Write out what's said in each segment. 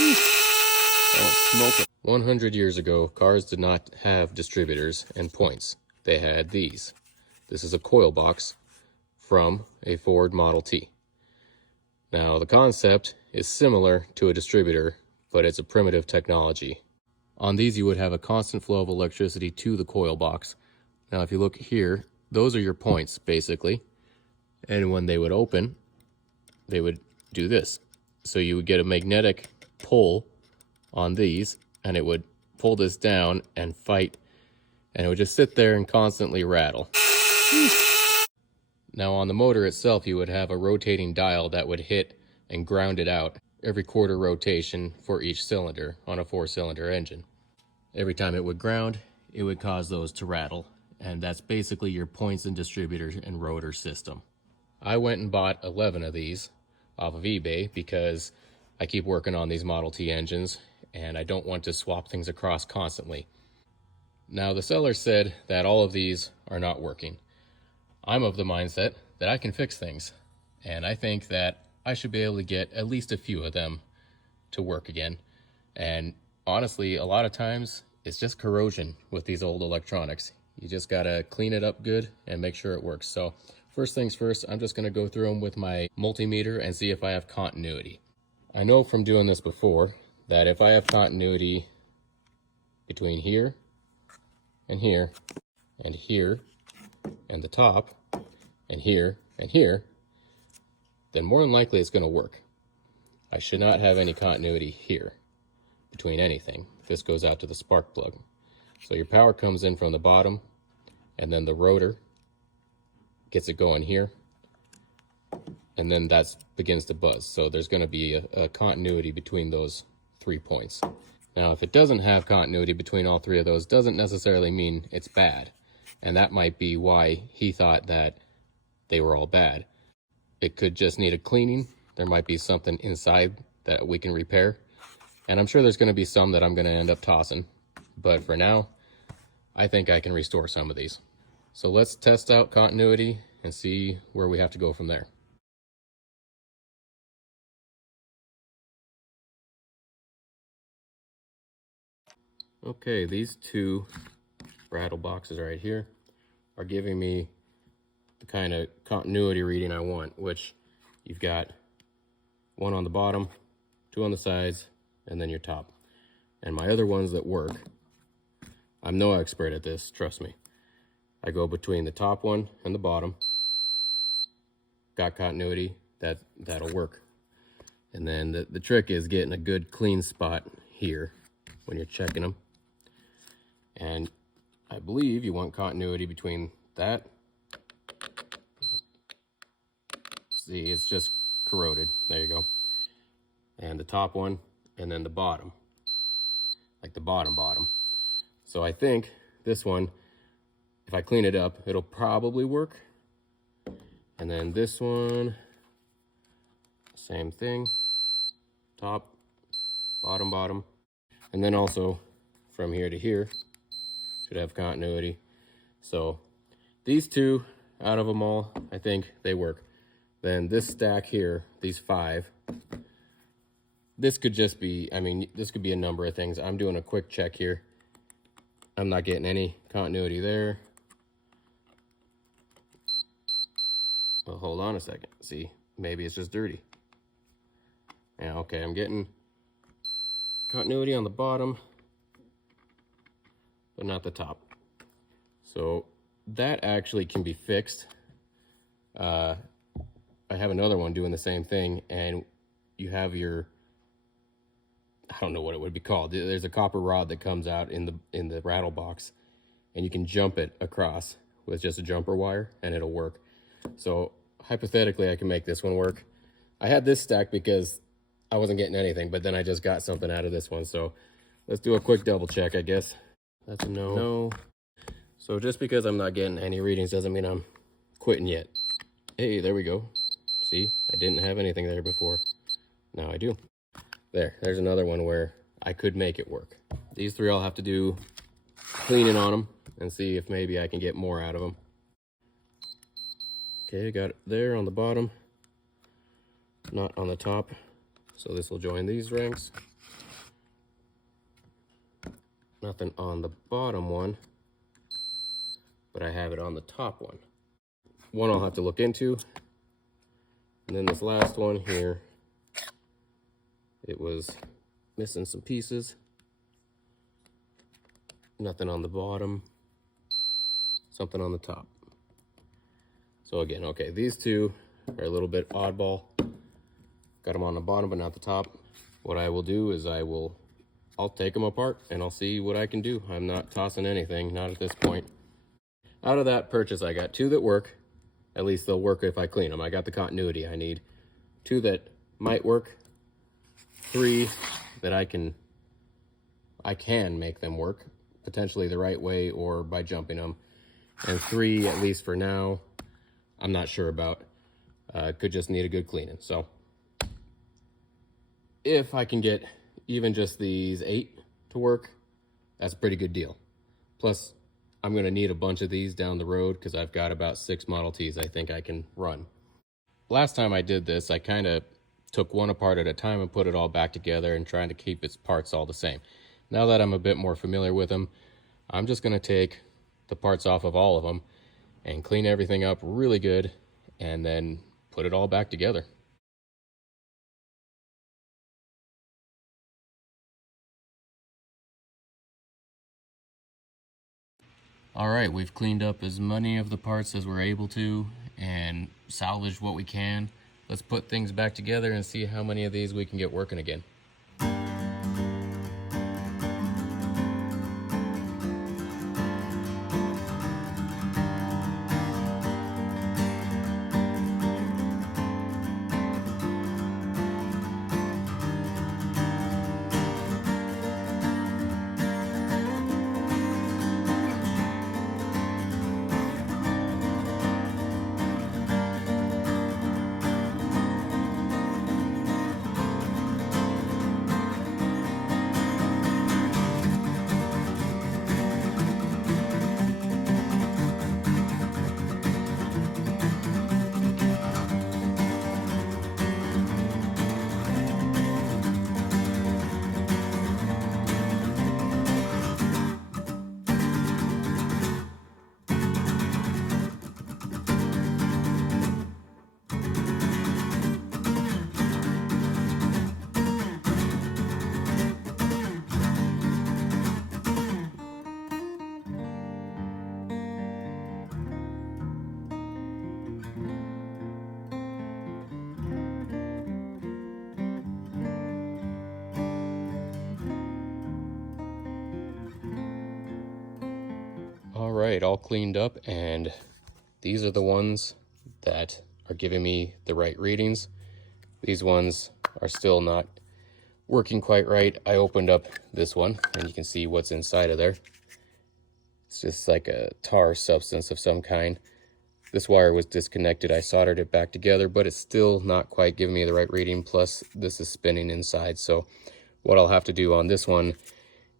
Oh, it's smoking. 100 years ago, cars did not have distributors and points. They had these. This is a coil box from a Ford Model T. Now, the concept is similar to a distributor, but it's a primitive technology. On these, you would have a constant flow of electricity to the coil box. Now, if you look here, those are your points, basically. And when they would open, they would do this. So you would get a magnetic pull on these, and it would pull this down and fight, and it would just sit there and constantly rattle. Now on the motor itself, you would have a rotating dial that would hit and ground it out every quarter rotation for each cylinder on a 4-cylinder engine. Every time it would ground, it would cause those to rattle, and that's basically your points and distributor and rotor system. I went and bought 11 of these off of eBay because I keep working on these Model T engines and I don't want to swap things across constantly. Now the seller said that all of these are not working. I'm of the mindset that I can fix things, and I think that I should be able to get at least a few of them to work again. And honestly, a lot of times it's just corrosion with these old electronics. You just gotta clean it up good and make sure it works. So first things first, I'm just gonna go through them with my multimeter and see if I have continuity. I know from doing this before that if I have continuity between here and here and here and the top and here, then more than likely it's going to work. I should not have any continuity here between anything. This goes out to the spark plug. So your power comes in from the bottom, and then the rotor gets it going here, and then that begins to buzz. So there's going to be a continuity between those 3 points. Now, if it doesn't have continuity between all 3 of those, doesn't necessarily mean it's bad. And that might be why he thought that they were all bad. It could just need a cleaning. There might be something inside that we can repair. And I'm sure there's going to be some that I'm going to end up tossing. But for now, I think I can restore some of these. So let's test out continuity and see where we have to go from there. Okay, these 2 rattle boxes right here are giving me the kind of continuity reading I want, which you've got 1 on the bottom, 2 on the sides, and then your top. And my other ones that work, I'm no expert at this, trust me. I go between the top one and the bottom, got continuity, that'll work. And then the trick is getting a good clean spot here when you're checking them. And I believe you want continuity between that. See, it's just corroded. There you go. And the top one, and then the bottom. Like the bottom. So I think this one, if I clean it up, it'll probably work. And then this one, same thing. Top, bottom. And then also from here to here, should have continuity. So these 2 out of them all, I think they work. Then this stack here, these 5, this could just be, I mean, this could be a number of things. I'm doing a quick check here. I'm not getting any continuity there. Well, hold on a second. See, maybe it's just dirty. Yeah, okay, I'm getting continuity on the bottom, but not the top. So that actually can be fixed. I have another one doing the same thing, and you have your, I don't know what it would be called. There's a copper rod that comes out in the rattle box, and you can jump it across with just a jumper wire, and it'll work. So hypothetically, I can make this one work. I had this stack because I wasn't getting anything, but then I just got something out of this one. So let's do a quick double check, I guess. That's a no. No. So just because I'm not getting any readings doesn't mean I'm quitting yet. Hey, there we go. See, I didn't have anything there before. Now I do. There's another one where I could make it work. These 3 I'll have to do cleaning on them and see if maybe I can get more out of them. Okay, got it there on the bottom, not on the top. So this will join these ranks. Nothing on the bottom one, but I have it on the top one. One I'll have to look into. And then this last one here, it was missing some pieces. Nothing on the bottom, something on the top. So again, okay, these two are a little bit oddball. Got them on the bottom, but not the top. What I will do is I'll take them apart and I'll see what I can do. I'm not tossing anything, not at this point. Out of that purchase, I got two that work. At least they'll work if I clean them. I got the continuity I need. Two that might work. Three that I can make them work, potentially the right way or by jumping them. And three, at least for now, I'm not sure about. Could just need a good cleaning. So if I can get even just these 8 to work, that's a pretty good deal. Plus, I'm gonna need a bunch of these down the road because I've got about 6 Model Ts I think I can run. Last time I did this, I kind of took one apart at a time and put it all back together and trying to keep its parts all the same. Now that I'm a bit more familiar with them, I'm just gonna take the parts off of all of them and clean everything up really good and then put it all back together. All right, we've cleaned up as many of the parts as we're able to and salvaged what we can. Let's put things back together and see how many of these we can get working again. All right, all cleaned up, and these are the ones that are giving me the right readings. These ones are still not working quite right. I opened up this one and you can see what's inside of there. It's just like a tar substance of some kind. This wire was disconnected. I soldered it back together, but it's still not quite giving me the right reading. Plus this is spinning inside. So what I'll have to do on this one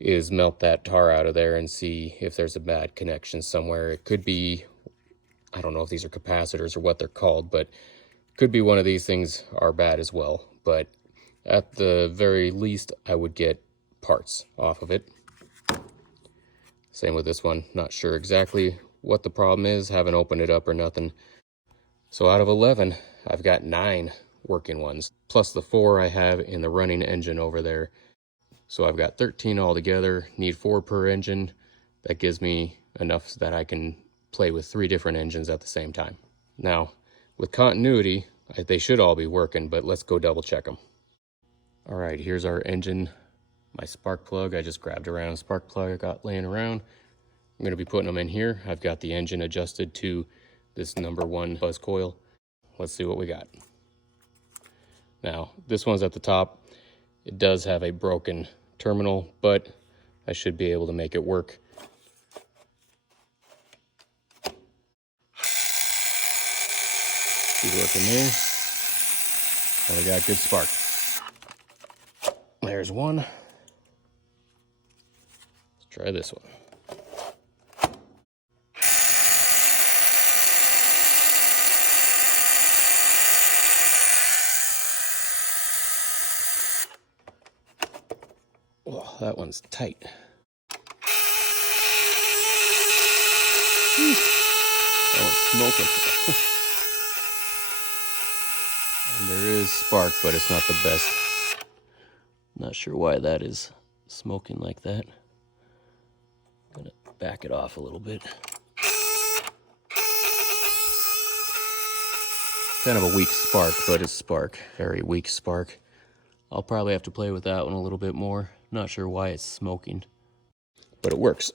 is melt that tar out of there and see if there's a bad connection somewhere. It could be, I don't know if these are capacitors or what they're called, but could be one of these things are bad as well. But at the very least, I would get parts off of it. Same with this one. Not sure exactly what the problem is. Haven't opened it up or nothing. So out of 11, I've got 9 working ones, plus the 4 I have in the running engine over there. So I've got 13 altogether, need 4 per engine. That gives me enough so that I can play with 3 different engines at the same time. Now, with continuity, they should all be working, but let's go double check them. All right, here's our engine, my spark plug. I just grabbed a random spark plug I got laying around. I'm gonna be putting them in here. I've got the engine adjusted to this #1 buzz coil. Let's see what we got. Now, this one's at the top. It does have a broken terminal, but I should be able to make it work. She's working there. And we got good spark. There's one. Let's try this one. Oh, that one's tight. Oh, it's smoking. And there is spark, but it's not the best. Not sure why that is smoking like that. I'm gonna back it off a little bit. Kind of a weak spark, but it's spark. Very weak spark. I'll probably have to play with that one a little bit more. Not sure why it's smoking, but it works.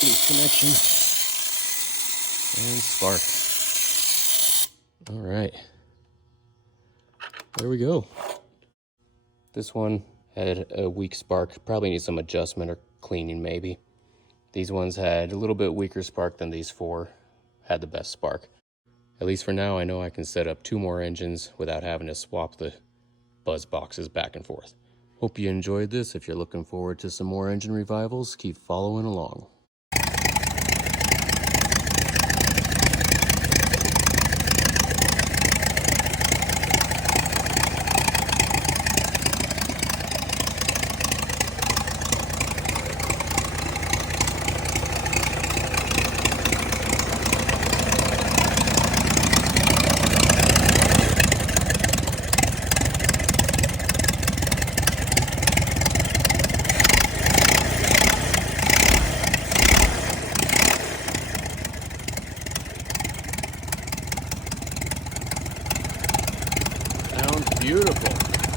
Loose connection and spark. All right, there we go. This one had a weak spark, probably needs some adjustment or cleaning maybe. These ones had a little bit weaker spark than these four had the best spark. At least for now, I know I can set up 2 more engines without having to swap the buzz boxes back and forth. Hope you enjoyed this. If you're looking forward to some more engine revivals, keep following along. Sounds beautiful.